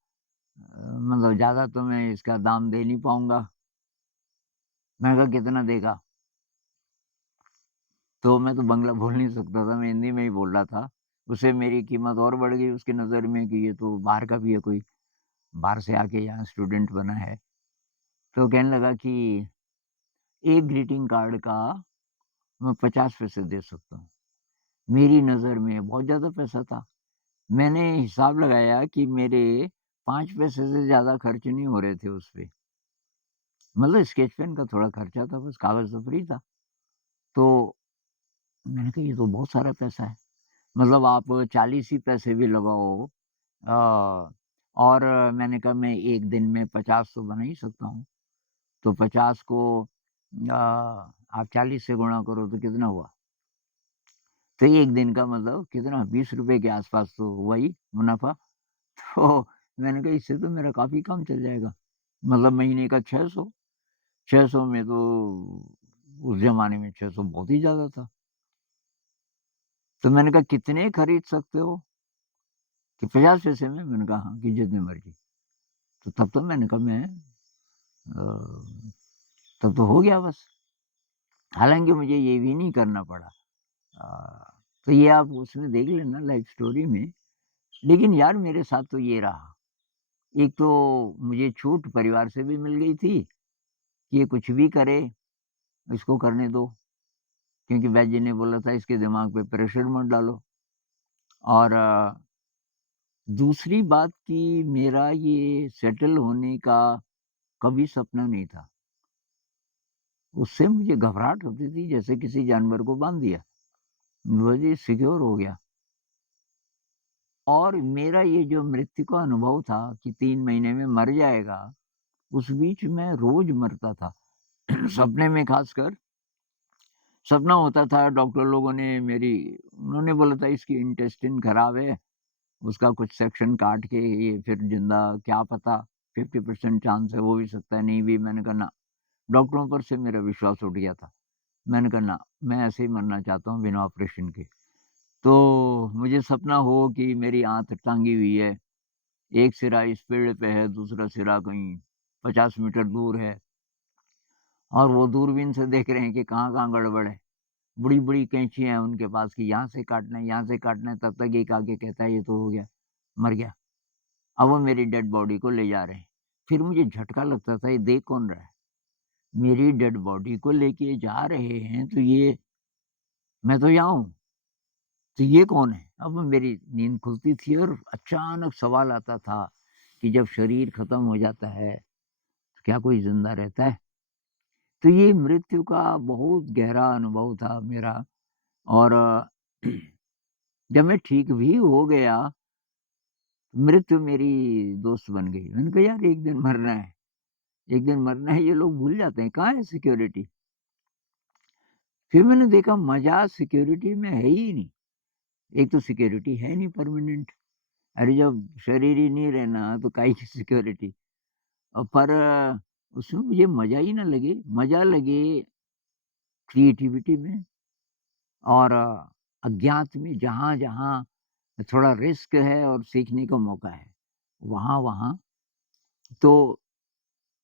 मतलब ज़्यादा तो मैं इसका दाम दे नहीं पाऊँगा। मैंने कहा कितना देगा? तो मैं तो बंगला बोल नहीं सकता था, मैं हिंदी में ही बोल रहा था। उससे मेरी कीमत और बढ़ गई उसकी नज़र में कि ये तो बाहर का भी है कोई, बाहर से आके यहाँ स्टूडेंट बना है। तो कहने लगा कि एक ग्रीटिंग कार्ड का मैं 50 पैसे दे सकता हूँ। मेरी नज़र में बहुत ज़्यादा पैसा था। मैंने हिसाब लगाया कि मेरे 5 पैसे से ज़्यादा खर्च नहीं हो रहे थे उस पे। मतलब स्केच पेन का थोड़ा खर्चा था बस, कागज़ तो फ्री था। तो मैंने कहा ये तो बहुत सारा पैसा है। मतलब आप 40 ही पैसे भी लगाओ और मैंने कहा मैं 1 दिन में 50 तो बना ही सकता हूँ। तो 50 को आप 40 से गुणा करो तो कितना हुआ? तो 1 दिन का मतलब कितना ₹20 के आस-पास तो हुआ ही मुनाफ़ा। तो मैंने कहा इससे तो मेरा काफ़ी काम चल जाएगा। मतलब महीने का 600, 600 में तो उस ज़माने में 600 बहुत ही ज़्यादा था। तो मैंने कहा कितने खरीद सकते हो? कि 50 पैसे में? मैंने कहा हाँ, कि जितने मर्ज़ी। तो तब तो मैंने कहा मैं तब तो हो गया बस। हालाँकि मुझे ये भी नहीं करना पड़ा। तो ये आप उसमें देख लेना लाइफ़ स्टोरी में। लेकिन यार मेरे साथ तो ये रहा। एक तो मुझे छूट परिवार से भी मिल गई थी कि ये कुछ भी करे, इसको करने दो। क्योंकि वैद्य जी ने बोला था इसके दिमाग पे प्रेशर मत डालो। और दूसरी बात कि मेरा ये सेटल होने का कभी सपना नहीं था। उससे मुझे घबराहट होती थी जैसे किसी जानवर को बाँध दिया। वो जी सिक्योर हो गया। और मेरा ये जो मृत्यु का अनुभव था कि 3 महीने में मर जाएगा, उस बीच मैं रोज़ मरता था। सपने में ख़ासकर सपना होता था, डॉक्टर लोगों ने मेरी उन्होंने बोला था इसकी इंटेस्टाइन खराब है, उसका कुछ सेक्शन काट के ये फिर ज़िंदा क्या पता 50% चांस है, हो भी सकता है, नहीं भी। मैंने कहा ना, डॉक्टरों पर से मेरा विश्वास उठ गया था। मैंने कहा ना, मैं ऐसे ही मरना चाहता हूँ बिना ऑपरेशन के। तो मुझे सपना हो कि मेरी आँत टाँगी हुई है, एक सिरा इस पेड़ पे है, दूसरा सिरा कहीं 50 मीटर दूर है और वो दूरबीन से देख रहे हैं कि कहाँ-कहाँ गड़बड़ है। बड़ी-बड़ी कैंचियाँ हैं उनके पास कि यहाँ से काटना है, यहाँ से काटना है, तब तक एक आके कहता है ये तो हो गया, मर गया। अब वो मेरी डेड बॉडी को ले जा रहे हैं। फिर मुझे झटका लगता था ये देख कौन रहा है? मेरी डेड बॉडी को लेके जा रहे हैं तो ये मैं तो यहाँ हूँ, तो ये कौन है? अब मेरी नींद खुलती थी और अचानक सवाल आता था कि जब शरीर खत्म हो जाता है, तो क्या कोई ज़िंदा रहता है? तो ये मृत्यु का बहुत गहरा अनुभव था मेरा। और जब मैं ठीक भी हो गया, मृत्यु मेरी दोस्त बन गई। मैंने कहा यार एक दिन मरना है, एक दिन मरना है, ये लोग भूल जाते हैं, कहाँ है सिक्योरिटी? फिर मैंने देखा मज़ा सिक्योरिटी में है ही नहीं। एक तो सिक्योरिटी है नहीं परमानेंट, अरे जब शरीर ही नहीं रहना तो काहे की सिक्योरिटी। पर उसमें मुझे मज़ा ही ना लगे, मज़ा लगे क्रिएटिविटी में और अज्ञात में, जहाँ-जहाँ थोड़ा रिस्क है और सीखने का मौका है, वहाँ-वहाँ। तो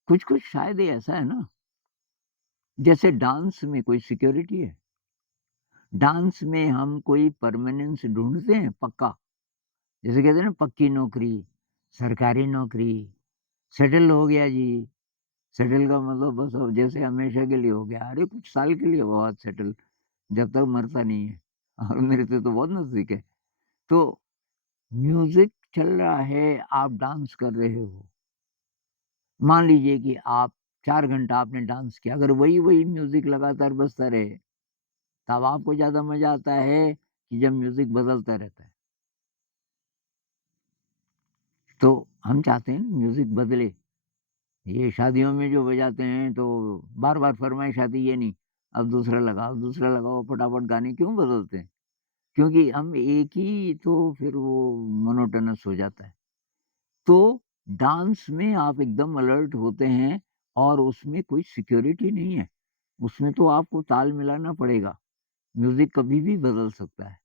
कुछ-कुछ शायद ये ऐसा है ना, जैसे डांस में कोई सिक्योरिटी है। डांस में हम कोई परमानेंस ढूँढते हैं पक्का, जैसे कहते हैं ना पक्की नौकरी, सरकारी नौकरी, सेटल हो गया जी। सेटल का मतलब बस अब जैसे हमेशा के लिए हो गया, अरे कुछ साल के लिए हुआ सेटल, जब तक मरता नहीं है। और मेरे से तो बहुत नज़दीक है। तो म्यूज़िक चल रहा है, आप डांस कर रहे हो। मान लीजिए कि आप 4 घंटा आपने डांस किया, अगर वही-वही म्यूज़िक लगातार बजता रहे, तब आपको ज़्यादा मज़ा आता है कि जब म्यूज़िक बदलता रहता है। तो हम चाहते हैं म्यूज़िक बदले। ये शादियों में जो बजाते हैं तो बार-बार फरमाइश आती है, ये नहीं, अब दूसरा लगाओ, फटाफट गाने क्यों बदलते हैं? क्योंकि हम एक ही तो फिर वो मोनोटोनस हो जाता है। तो डांस में आप एकदम अलर्ट होते हैं और उसमें कोई सिक्योरिटी नहीं है। उसमें तो आपको ताल मिलाना पड़ेगा। म्यूज़िक कभी भी बदल सकता है।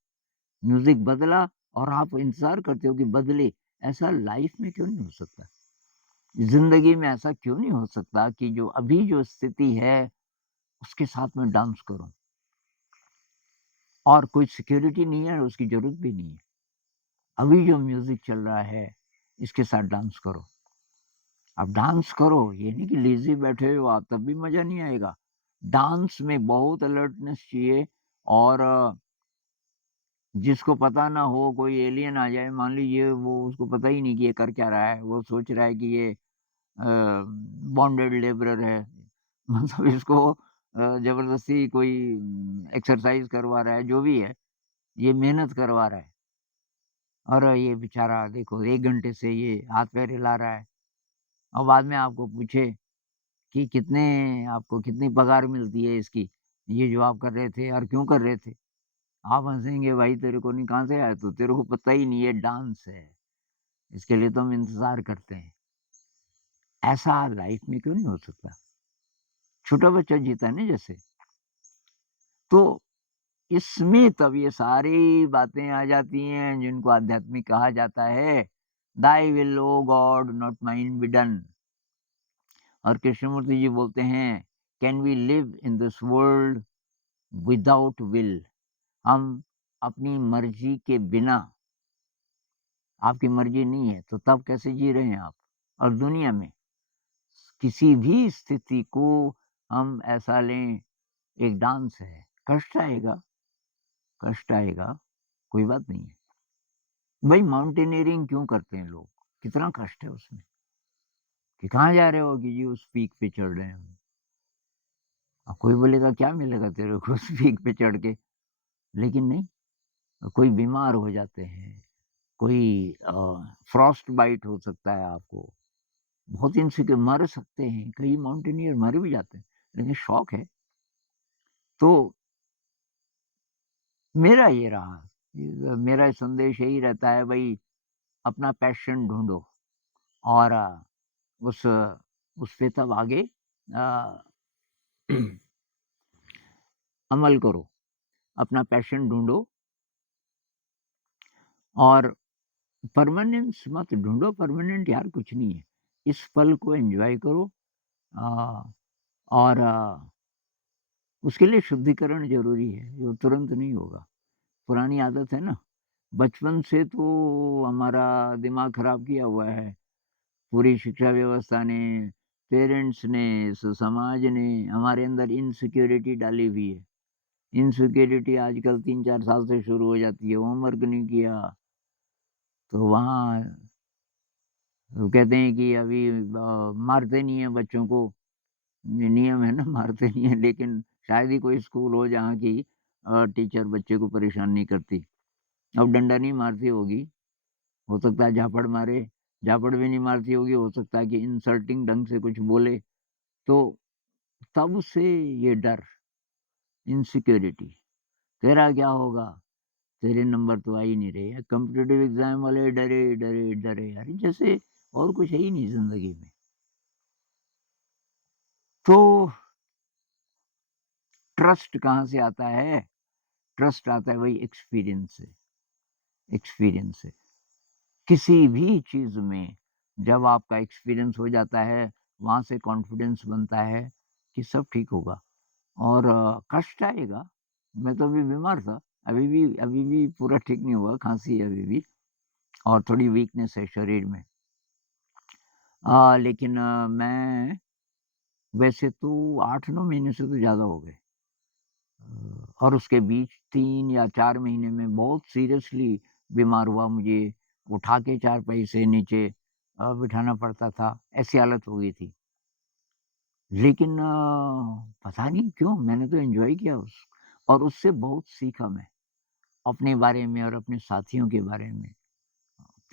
म्यूज़िक बदला और आप इंतज़ार करते हो कि बदले, ऐसा लाइफ़ में क्यों नहीं हो सकता? ज़िंदगी में ऐसा क्यों नहीं हो सकता कि जो अभी जो स्थिति है, उसके साथ मैं डांस करूँ और कोई सिक्योरिटी नहीं है और उसकी ज़रूरत भी नहीं है। अभी जो म्यूज़िक चल रहा है, इसके साथ डांस करो। आप डांस करो, ये नहीं कि लेज़ी बैठे हो आप, तब भी मज़ा नहीं आएगा। डांस में बहुत अलर्टनेस चाहिए और जिसको पता ना हो, कोई एलियन आ जाए, मान लीजिए वो उसको पता ही नहीं कि ये कर क्या रहा है, वो सोच रहा है कि ये बॉन्डेड लेबरर है। मतलब इसको ज़बरदस्ती कोई एक्सरसाइज़ करवा रहा है, जो भी है, ये मेहनत करवा रहा है और ये बेचारा देखो 1 घंटे से ये हाथ-पैर हिला रहा है और बाद में आपको पूछे कि कितने आपको कितनी पगार मिलती है इसकी, ये जो आप कर रहे थे और क्यों कर रहे थे? आप हँसेंगे, भाई तेरे को नहीं, कहाँ से आया तू? तेरे को पता ही नहीं है डांस है, इसके लिए तो हम इंतज़ार करते हैं। ऐसा लाइफ़ में क्यों नहीं हो सकता? छोटा बच्चा जीता है ना जैसे। तो इसमें तब ये सारी बातें आ जाती हैं जिनको आध्यात्मिक कहा जाता है, "thy will O God not mine be done". और कृष्णमूर्ति जी बोलते हैं, "can we live in this world without will". हम अपनी मर्ज़ी के बिना, आपकी मर्ज़ी नहीं है, तो तब कैसे जी रहे हैं आप? और दुनिया में किसी भी स्थिति को हम ऐसा लें, एक डांस है, कष्ट आएगा, कोई बात नहीं है। भाई माउंटेनियरिंग क्यों करते हैं लोग? कितना कष्ट है उसमें, कि कहाँ जा रहे हो कि जी उस पीक पे चढ़ रहे हैं हम। अब कोई बोलेगा क्या मिलेगा तेरे को उस पीक पे चढ़ के? लेकिन नहीं, कोई बीमार हो जाते हैं, कोई फ्रॉस्ट बाइट हो सकता है आपको, बहुत इनसिक्योर मर सकते हैं, कई माउंटेनियर मर भी जाते हैं, लेकिन शौक है। तो मेरा ये रहा, मेरा संदेश यही रहता है भई अपना पैशन ढूँढो और उस उस पे तब आगे अ, अमल करो। अपना पैशन ढूँढो और परमानेंस मत ढूँढो, परमानेंट यार कुछ नहीं है। इस पल को एन्जॉय करो अ, और उसके लिए शुद्धिकरण ज़रूरी है, वो तुरंत नहीं होगा। पुरानी आदत है ना, बचपन से तो हमारा दिमाग खराब किया हुआ है। पूरी शिक्षा व्यवस्था ने, पेरेंट्स ने, समाज ने हमारे अंदर इनसिक्योरिटी डाली हुई है। इनसिक्योरिटी आजकल 3-4 साल से शुरू हो जाती है, होमवर्क नहीं किया, तो वहाँ वो कहते हैं कि अभी मारते नहीं हैं बच्चों को, नियम है ना मारते नहीं हैं, लेकिन शायद ही कोई स्कूल हो जहाँ की टीचर बच्चे को परेशान नहीं करती। अब डंडा नहीं मारती होगी, हो सकता है झापड़ मारे, झापड़ भी नहीं मारती होगी, हो सकता है कि इंसल्टिंग ढंग से कुछ बोले। तो तब से ये डर, इनसिक्योरिटी, तेरा क्या होगा? तेरे नंबर तो आ ही नहीं रहे हैं। कॉम्पिटिटिव एग्ज़ाम वाले डरे, डरे, डरे अरे जैसे और कुछ है ही नहीं ज़िंदगी में। तो ट्रस्ट कहाँ से आता है? ट्रस्ट आता है वही एक्सपीरियंस से, एक्सपीरियंस से। किसी भी चीज़ में जब आपका एक्सपीरियंस हो जाता है, वहाँ से कॉन्फिडेंस बनता है कि सब ठीक होगा और कष्ट आएगा। मैं तो अभी बीमार था, अभी भी पूरा ठीक नहीं हुआ, खाँसी है अभी भी और थोड़ी वीकनेस है शरीर में। लेकिन मैं वैसे तो 8-9 महीने से तो ज़्यादा हो गए। और उसके बीच 3 या 4 महीने में बहुत सीरियसली बीमार हुआ, मुझे उठा के चारपाई से नीचे बिठाना पड़ता था, ऐसी हालत हो गई थी। लेकिन पता नहीं क्यों मैंने तो एन्जॉय किया और उससे बहुत सीखा मैं, अपने बारे में और अपने साथियों के बारे में।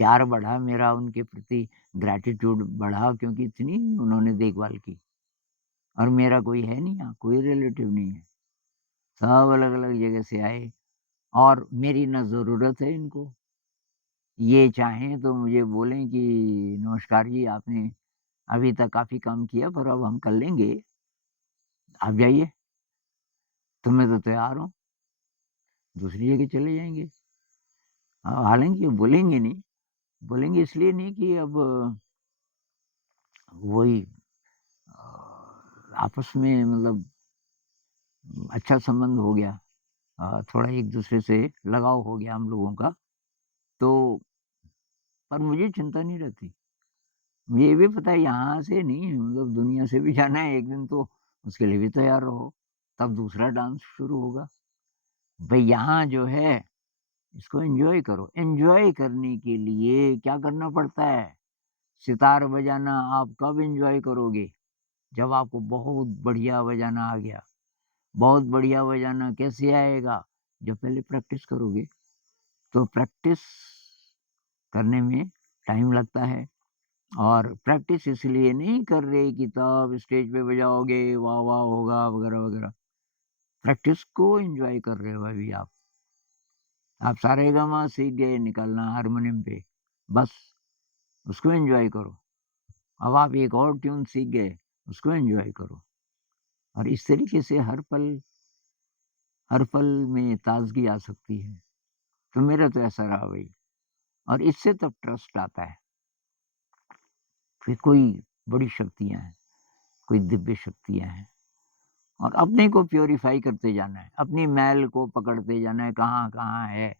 प्यार बढ़ा मेरा उनके प्रति, ग्रैटिट्यूड बढ़ा क्योंकि इतनी उन्होंने देखभाल की और मेरा कोई है नहीं यहाँ, कोई रिलेटिव नहीं है। सब अलग-अलग जगह से आए और मेरी ना ज़रूरत है इनको। ये चाहें तो मुझे बोलें कि नमस्कार जी, आपने अभी तक काफ़ी काम किया पर अब हम कर लेंगे, आप जाइए, तो मैं तो तैयार हूँ, दूसरी जगह चले जाएँगे। हालाँकि वो बोलेंगे नहीं, बोलेंगे इसलिए नहीं कि अब वही आपस में मतलब अच्छा संबंध हो गया, थोड़ा एक-दूसरे से लगाव हो गया हम लोगों का, तो पर मुझे चिंता नहीं रहती। मुझे ये भी पता है यहाँ से नहीं मतलब दुनिया से भी जाना है एक दिन, तो उसके लिए भी तैयार रहो, तब दूसरा डांस शुरू होगा। भई यहाँ जो है इसको एन्जॉय करो, एन्जॉय करने के लिए क्या करना पड़ता है? सितार बजाना आप कब एन्जॉय करोगे? जब आपको बहुत बढ़िया बजाना आ गया। बहुत बढ़िया बजाना कैसे आएगा? जब पहले प्रैक्टिस करोगे। तो प्रैक्टिस करने में टाइम लगता है और प्रैक्टिस इसलिए नहीं कर रहे कि तब स्टेज पे बजाओगे, वाह-वाह होगा वगैरह-वगैरह। प्रैक्टिस को एन्जॉय कर रहे हो अभी आप। आप सारेगामा सीख गए निकालना हारमोनियम पे, बस उसको एन्जॉय करो। अब आप एक और ट्यून सीख गए, उसको एन्जॉय करो और इस तरीके से हर पल में ताज़गी आ सकती है। तो मेरा तो ऐसा रहा भई और इससे तब ट्रस्ट आता है। फिर कोई बड़ी शक्तियाँ हैं, कोई दिव्य शक्तियाँ हैं और अपने को प्यूरिफ़ाई करते जाना है, अपनी मैल को पकड़ते जाना है, कहाँ-कहाँ है।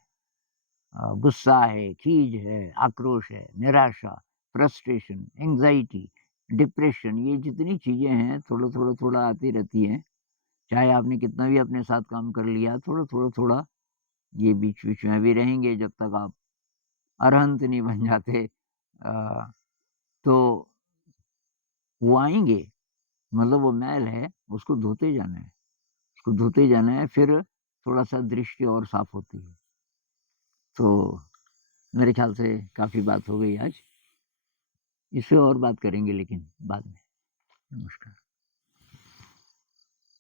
गुस्सा है, खीज है, आक्रोश है, निराशा, फ्रस्ट्रेशन, एंग्ज़ायटी, डिप्रेशन, ये जितनी चीज़ें हैं थोड़ा-थोड़ा आती रहती हैं। चाहे आपने कितना भी अपने साथ काम कर लिया, थोड़ा-थोड़ा ये बीच-बीच में भी रहेंगे जब तक आप अरहंत नहीं बन जाते। तो वो आएँगे मतलब वो मैल है, उसको धोते जाना है, उसको धोते जाना है, फिर थोड़ा-सा दृष्टि और साफ़ होती है। तो मेरे ख़्याल से काफ़ी बात हो गई आज, इस पे और बात करेंगे लेकिन बाद में। नमस्कार।